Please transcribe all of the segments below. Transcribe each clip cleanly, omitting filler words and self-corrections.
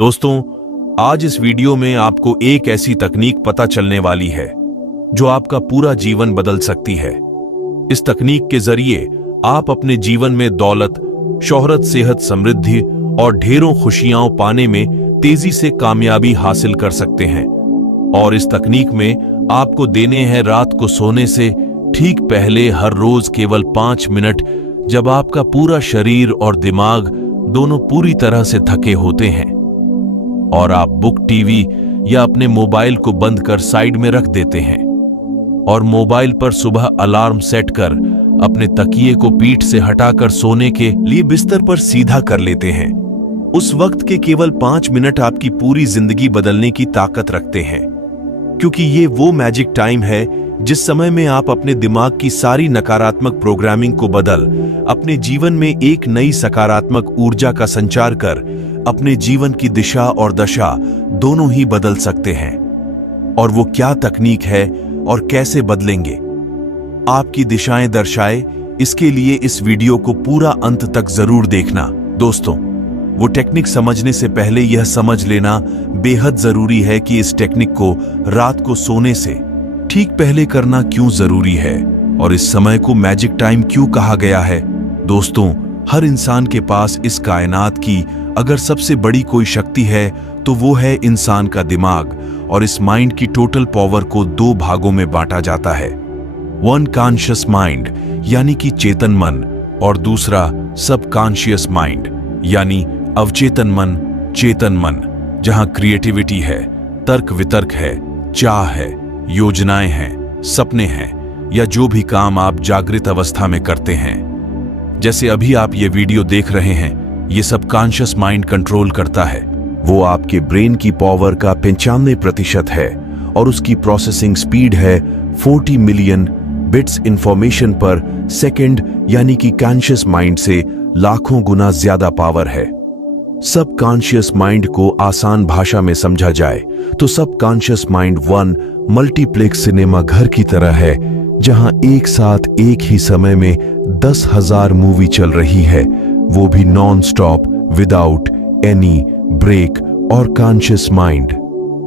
दोस्तों, आज इस वीडियो में आपको एक ऐसी तकनीक पता चलने वाली है जो आपका पूरा जीवन बदल सकती है। इस तकनीक के जरिए आप अपने जीवन में दौलत, शोहरत, सेहत, समृद्धि और ढेरों खुशियां पाने में तेजी से कामयाबी हासिल कर सकते हैं। और इस तकनीक में आपको देने हैं रात को सोने से ठीक पहले हर रोज केवल 5 मिनट, जब आपका पूरा शरीर और दिमाग दोनों पूरी तरह से थके होते हैं और आप बुक, टीवी या अपने मोबाइल को बंद कर साइड में रख देते हैं और मोबाइल पर सुबह अलार्म सेट कर अपने तकिए को पीठ से हटाकर सोने के लिए बिस्तर पर सीधा कर लेते हैं। उस वक्त के केवल 5 मिनट आपकी पूरी जिंदगी बदलने की ताकत रखते हैं, क्योंकि ये वो मैजिक टाइम है जिस समय में आप अपने दिमाग की सारी नकारात्मक प्रोग्रामिंग को बदल अपने जीवन में एक नई सकारात्मक ऊर्जा का संचार कर अपने जीवन की दिशा और दशा दोनों ही बदल सकते हैं। और वो क्या तकनीक है और कैसे बदलेंगे, आपकी दिशाएं दर्शाए, इसके लिए इस वीडियो को पूरा अंत तक जरूर देखना। दोस्तों, वो टेक्निक समझने से पहले यह समझ लेना बेहद जरूरी है कि इस टेक्निक को रात को सोने से ठीक पहले करना क्यों जरूरी है और इस समय को मैजिक टाइम क्यों कहा गया है। दोस्तों, हर इंसान के पास इस कायनात की अगर सबसे बड़ी कोई शक्ति है तो वो है इंसान का दिमाग, और इस माइंड की टोटल पावर को 2 भागों में बांटा जाता है। वन कॉन्शियस माइंड यानी कि चेतन मन, और दूसरा सबकॉन्शियस माइंड यानी अवचेतन मन, चेतन मन, जहां क्रिएटिविटी है, तर्क वितर्क है, चाह है, योजनाएं हैं, सपने हैं, या जो भी काम आप जागृत अवस्था में करते हैं। जैसे अभी आप ये वीडियो देख रहे हैं, ये सबकॉन्शियस माइंड कंट्रोल करता है। वो आपके ब्रेन की पावर का 95% है और उसकी प्रोसेसिंग स्पीड है 40 मिलियन बिट्स इंफॉर्मेशन पर सेकंड, यानी कि कॉन्शियस माइंड से लाखों गुना ज्यादा पावर है। सबकॉन्शियस माइंड को आसान भाषा में समझा जाए तो subconscious mind one multiplex cinema घर की तरह है, जहां एक साथ एक ही समय में 10,000 मूवी चल रही है, वो भी non stop, without any break. और कॉन्शियस माइंड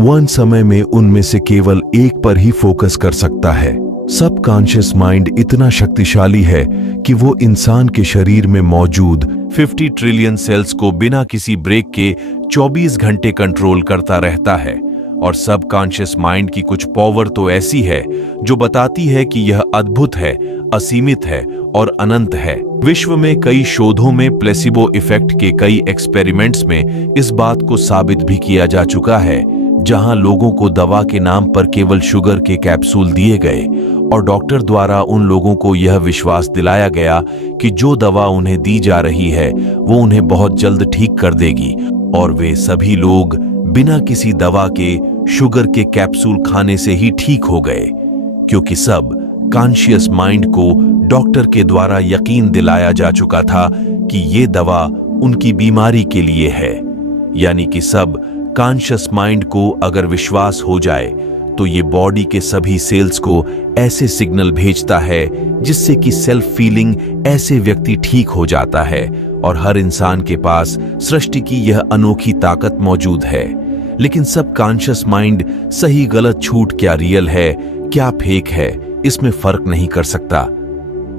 वन समय में उनमें से केवल एक पर ही फोकस कर सकता है। सबकॉन्शियस माइंड इतना शक्तिशाली है कि वो इंसान के शरीर में मौजूद 50 ट्रिलियन सेल्स को बिना किसी ब्रेक के 24 घंटे कंट्रोल करता रहता है। और सबकॉन्शियस माइंड की कुछ पावर तो ऐसी है जो बताती है कि यह अद्भुत है, असीमित है और अनंत है। विश्व में कई शोधों में प्लेसिबो इफेक्ट के कई एक्सपेरिमेंट्स में इस बात को साबित भी किया जा चुका है, जहां लोगों को दवा के नाम पर केवल शुगर के कैप्सूल दिए गए और डॉक्टर द्वारा उन लोगों को यह विश्वास दिलाया गया कि जो दवा उन्हें दी जा रही है वो उन्हें बहुत जल्द ठीक कर देगी, और वे सभी लोग बिना किसी दवा के शुगर के कैप्सूल खाने से ही ठीक हो गए, क्योंकि सब कॉन्शियस माइंड को डॉक्टर के द्वारा यकीन दिलाया जा चुका था कि ये दवा उनकी बीमारी के लिए है। यानी कि सब कॉन्शियस माइंड को अगर विश्वास हो जाए तो ये बॉडी के सभी सेल्स को ऐसे सिग्नल भेजता है जिससे कि सेल्फ फीलिंग ऐसे व्यक्ति ठीक हो जाता है। और हर इंसान के पास सृष्टि की यह अनोखी ताकत मौजूद है। लेकिन सबकॉन्शियस माइंड सही गलत, झूठ क्या रियल है, क्या फेक है, इसमें फर्क नहीं कर सकता।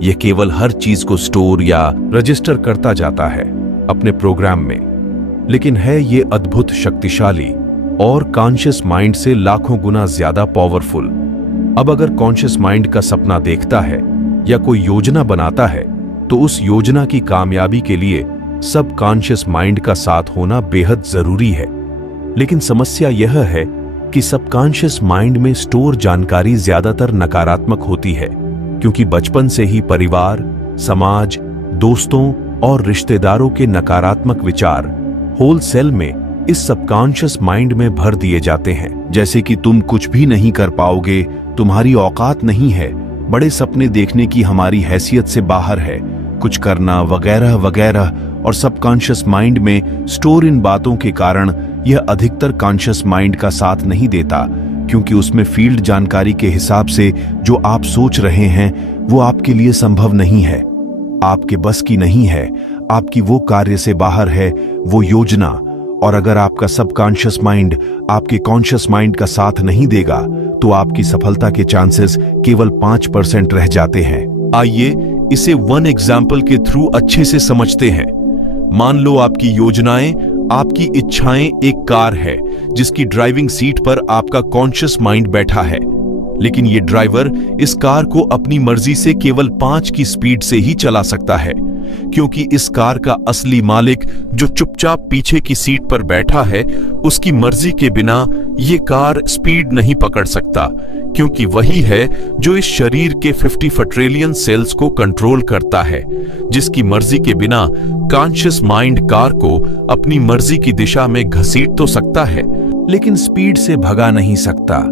यह केवल हर चीज को स्टोर या रजिस्टर करता जाता है अपने प्रोग्राम में, लेकिन है ये अद्भुत, शक्तिशाली और कॉन्शियस माइंड से लाखों गुना ज्यादा पावरफुल। अब अगर कॉन्शियस माइंड का सपना देखता है या कोई योजना बनाता है तो उस योजना की कामयाबी के लिए सबकॉन्शियस माइंड का साथ होना बेहद जरूरी है। लेकिन समस्या यह है कि सबकॉन्शियस माइंड में स्टोर जानकारी ज्यादातर नकारात्मक होती है, क्योंकि बचपन से ही परिवार, समाज, दोस्तों और रिश्तेदारों के नकारात्मक विचार होल सेल में इस सबकॉन्शियस माइंड में भर दिए जाते हैं। जैसे कि तुम कुछ भी नहीं कर पाओगे, तुम्हारी औकात नहीं है, बड़े सपने देखने की हमारी हैसियत से बाहर है, कुछ करना वगैरह वगैरह। और सबकॉन्शियस माइंड में स्टोर इन बातों के कारण यह अधिकतर कॉन्शियस माइंड का साथ नहीं देता, क्योंकि उसमें फील्ड जानकारी के हिसाब से जो आप सोच रहे हैं वो आपके लिए संभव नहीं है, आपके बस की नहीं है, आपकी वो कार्य से बाहर है, वो योजना। और अगर आपका सबकॉन्शियस माइंड आपके कॉन्शियस माइंड का साथ नहीं देगा तो आपकी सफलता के चांसेस केवल 5% रह जाते हैं। आइए इसे वन एग्जाम्पल के थ्रू अच्छे से समझते हैं। मान लो आपकी योजनाएं, आपकी इच्छाएं एक कार है जिसकी ड्राइविंग सीट पर आपका कॉन्शियस माइंड बैठा है, लेकिन ये ड्राइवर इस कार को अपनी मर्जी से केवल 5 की स्पीड से ही चला सकता है, क्योंकि इस कार का असली मालिक जो चुपचाप पीछे की सीट पर बैठा है, उसकी मर्जी के बिना ये कार स्पीड नहीं पकड़ सकता, क्योंकि वही है जो इस शरीर के 50 ट्रिलियन सेल्स को कंट्रोल करता है, जिसकी मर्जी के बिना कॉन्शियस माइंड कार को अपनी मर्जी की दिशा में घसीट तो सकता है, लेकिन स्पीड से भगा नहीं सकता।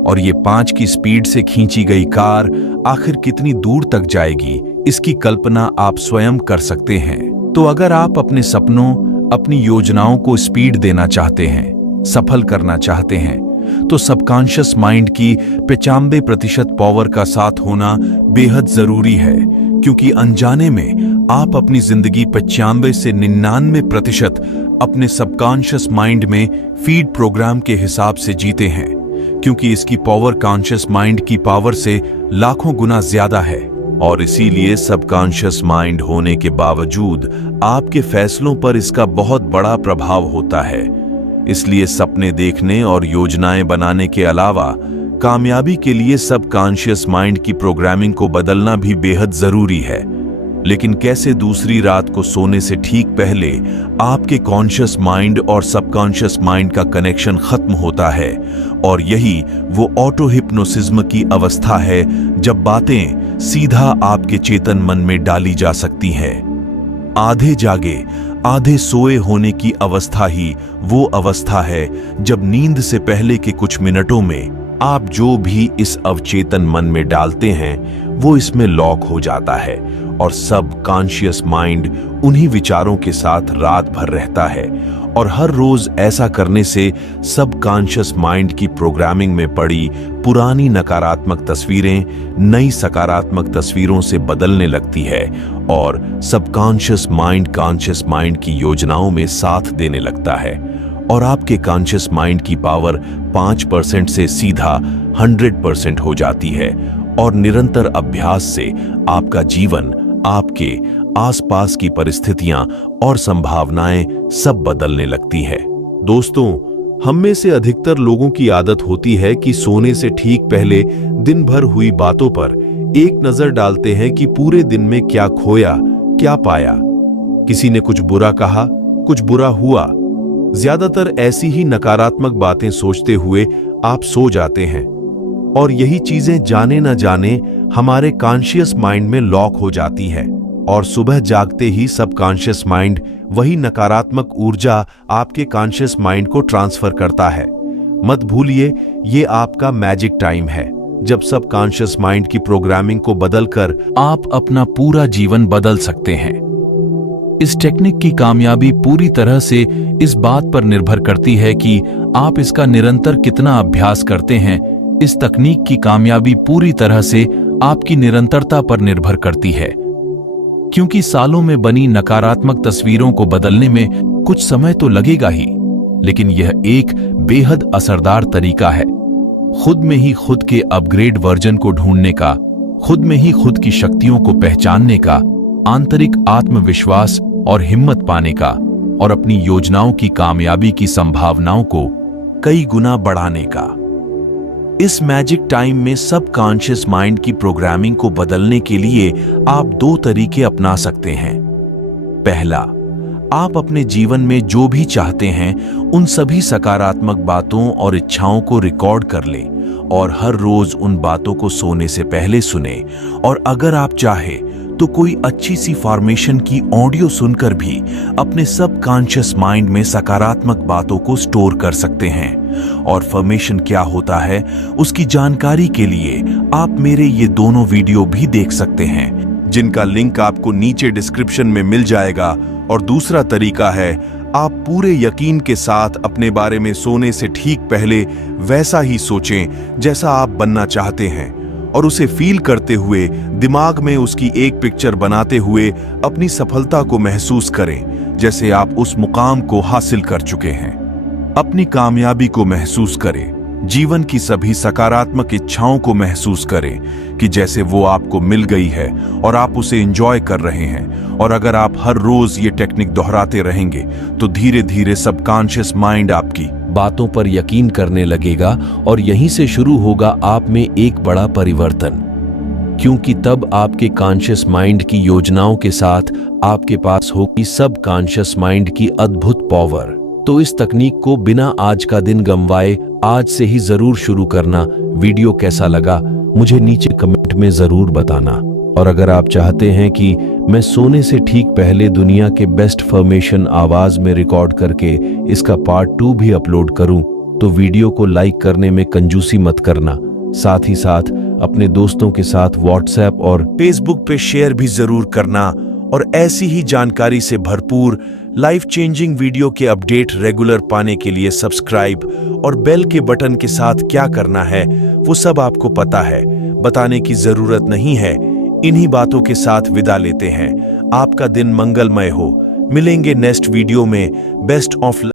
और ये 5 की स्पीड से खींची गई कार आखिर कितनी दूर तक जाएगी, इसकी कल्पना आप स्वयं कर सकते हैं। तो अगर आप अपने सपनों, अपनी योजनाओं को स्पीड देना चाहते हैं, सफल करना चाहते हैं, तो सबकॉन्शियस माइंड की 95% पावर का साथ होना बेहद जरूरी है, क्योंकि अनजाने में आप अपनी जिंदगी 95 से 99% अपने सबकॉन्शियस माइंड में फीड प्रोग्राम के हिसाब से जीते हैं, क्योंकि इसकी पावर कॉन्शियस माइंड की पावर से लाखों गुना ज्यादा है। और इसीलिए सबकॉन्शियस माइंड होने के बावजूद आपके फैसलों पर इसका बहुत बड़ा प्रभाव होता है। इसलिए सपने देखने और योजनाएं बनाने के अलावा कामयाबी के लिए सबकॉन्शियस माइंड की प्रोग्रामिंग को बदलना भी बेहद जरूरी है। लेकिन कैसे दूसरी रात को सोने से ठीक पहले आपके कॉन्शियस माइंड और सबकॉन्शियस माइंड का कनेक्शन खत्म होता है, और यही वो ऑटो हिप्नोसिज्म की अवस्था है जब बातें सीधा आपके चेतन मन में डाली जा सकती हैं। आधे जागे आधे सोए होने की अवस्था ही वो अवस्था है जब नींद से पहले के कुछ मिनटों में आप जो भी इस अवचेतन मन में डालते हैं वो इसमें लॉक हो जाता है, और सब कॉन्शियस माइंड उन्हीं विचारों के साथ रात भर रहता है। और हर रोज ऐसा करने से सब कॉन्शियस माइंड की प्रोग्रामिंग में पड़ी पुरानी नकारात्मक तस्वीरें नई सकारात्मक तस्वीरों से बदलने लगती है, और सबकॉन्शियस माइंड कॉन्शियस माइंड की योजनाओं में साथ देने लगता है, और आपके कॉन्शियस माइंड की पावर 5% से सीधा 100% हो जाती है। और निरंतर अभ्यास से आपका जीवन, आपके आसपास की परिस्थितियां और संभावनाएं सब बदलने लगती है। दोस्तों, हम में से अधिकतर लोगों की आदत होती है कि सोने से ठीक पहले दिन भर हुई बातों पर एक नजर डालते हैं कि पूरे दिन में क्या खोया, क्या पाया। किसी ने कुछ बुरा कहा, कुछ बुरा हुआ। ज्यादातर ऐसी ही नकारात्मक बातें सोचते हुए आप सो जाते हैं, और यही चीजें जाने न जाने हमारे कॉन्शियस माइंड में लॉक हो जाती है, और सुबह जागते ही सबकॉन्शियस माइंड वही नकारात्मक ऊर्जा आपके कॉन्शियस माइंड को ट्रांसफर करता है। मत भूलिए, ये आपका मैजिक टाइम है जब सबकॉन्शियस माइंड की प्रोग्रामिंग को बदलकर आप अपना पूरा जीवन बदल सकते हैं। इस टेक्निक की कामयाबी पूरी तरह से इस बात पर निर्भर करती है कि आप इसका निरंतर कितना अभ्यास करते हैं। इस तकनीक की कामयाबी पूरी तरह से आपकी निरंतरता पर निर्भर करती है, क्योंकि सालों में बनी नकारात्मक तस्वीरों को बदलने में कुछ समय तो लगेगा ही, लेकिन यह एक बेहद असरदार तरीका है खुद में ही खुद के अपग्रेड वर्जन को ढूंढने का, खुद में ही खुद की शक्तियों को पहचानने का, आंतरिक आत्मविश्वास और हिम्मत पाने का, और अपनी योजनाओं की कामयाबी की संभावनाओं को कई गुना बढ़ाने का। इस मैजिक टाइम में सबकॉन्शियस माइंड की प्रोग्रामिंग को बदलने के लिए आप 2 तरीके अपना सकते हैं। पहला, आप अपने जीवन में जो भी चाहते हैं उन सभी सकारात्मक बातों और इच्छाओं को रिकॉर्ड कर लें और हर रोज उन बातों को सोने से पहले सुने, और अगर आप चाहे तो कोई अच्छी सी फॉर्मेशन की ऑडियो सुनकर भी अपने सबकॉन्शियस माइंड में सकारात्मक बातों को स्टोर कर सकते हैं। और फॉर्मेशन क्या होता है उसकी जानकारी के लिए आप मेरे ये दोनों वीडियो भी देख सकते हैं, जिनका लिंक आपको नीचे डिस्क्रिप्शन में मिल जाएगा। और दूसरा तरीका है, आप पूरे यकीन के साथ अपने बारे में सोने से ठीक पहले वैसा ही सोचें जैसा आप बनना चाहते हैं, और उसे फील करते हुए दिमाग में उसकी एक पिक्चर बनाते हुए अपनी सफलता को महसूस करें, जैसे आप उस मुकाम को हासिल कर चुके हैं। अपनी कामयाबी को महसूस करें, जीवन की सभी सकारात्मक इच्छाओं को महसूस करें कि जैसे वो आपको मिल गई है और आप उसे एंजॉय कर रहे हैं। और अगर आप हर रोज ये टेक्निक दोहराते रहेंगे तो धीरे धीरे सबकॉन्शियस माइंड आपकी बातों पर यकीन करने लगेगा और यहीं से शुरू होगा आप में एक बड़ा परिवर्तन, क्योंकि तब आपके कॉन्शियस माइंड की योजनाओं के साथ आपके पास होगी सब कॉन्शियस माइंड की अद्भुत पावर। तो इस तकनीक को बिना आज का दिन गंवाए आज से ही जरूर शुरू करना। वीडियो कैसा लगा मुझे नीचे कमेंट में जरूर बताना। और अगर आप चाहते हैं कि मैं सोने से ठीक पहले दुनिया के बेस्ट फॉर्मेशन आवाज में रिकॉर्ड करके इसका पार्ट 2 भी अपलोड करूं, तो वीडियो को लाइक करने में कंजूसी मत करना। साथ ही साथ अपने दोस्तों के साथ व्हाट्सएप और फेसबुक पे शेयर भी जरूर करना। और ऐसी ही जानकारी से भरपूर लाइफ चेंजिंग वीडियो के अपडेट रेगुलर पाने के लिए सब्सक्राइब और बेल के बटन के साथ क्या करना है वो सब आपको पता है, बताने की जरूरत नहीं है। इन्हीं बातों के साथ विदा लेते हैं। आपका दिन मंगलमय हो। मिलेंगे नेक्स्ट वीडियो में। Best of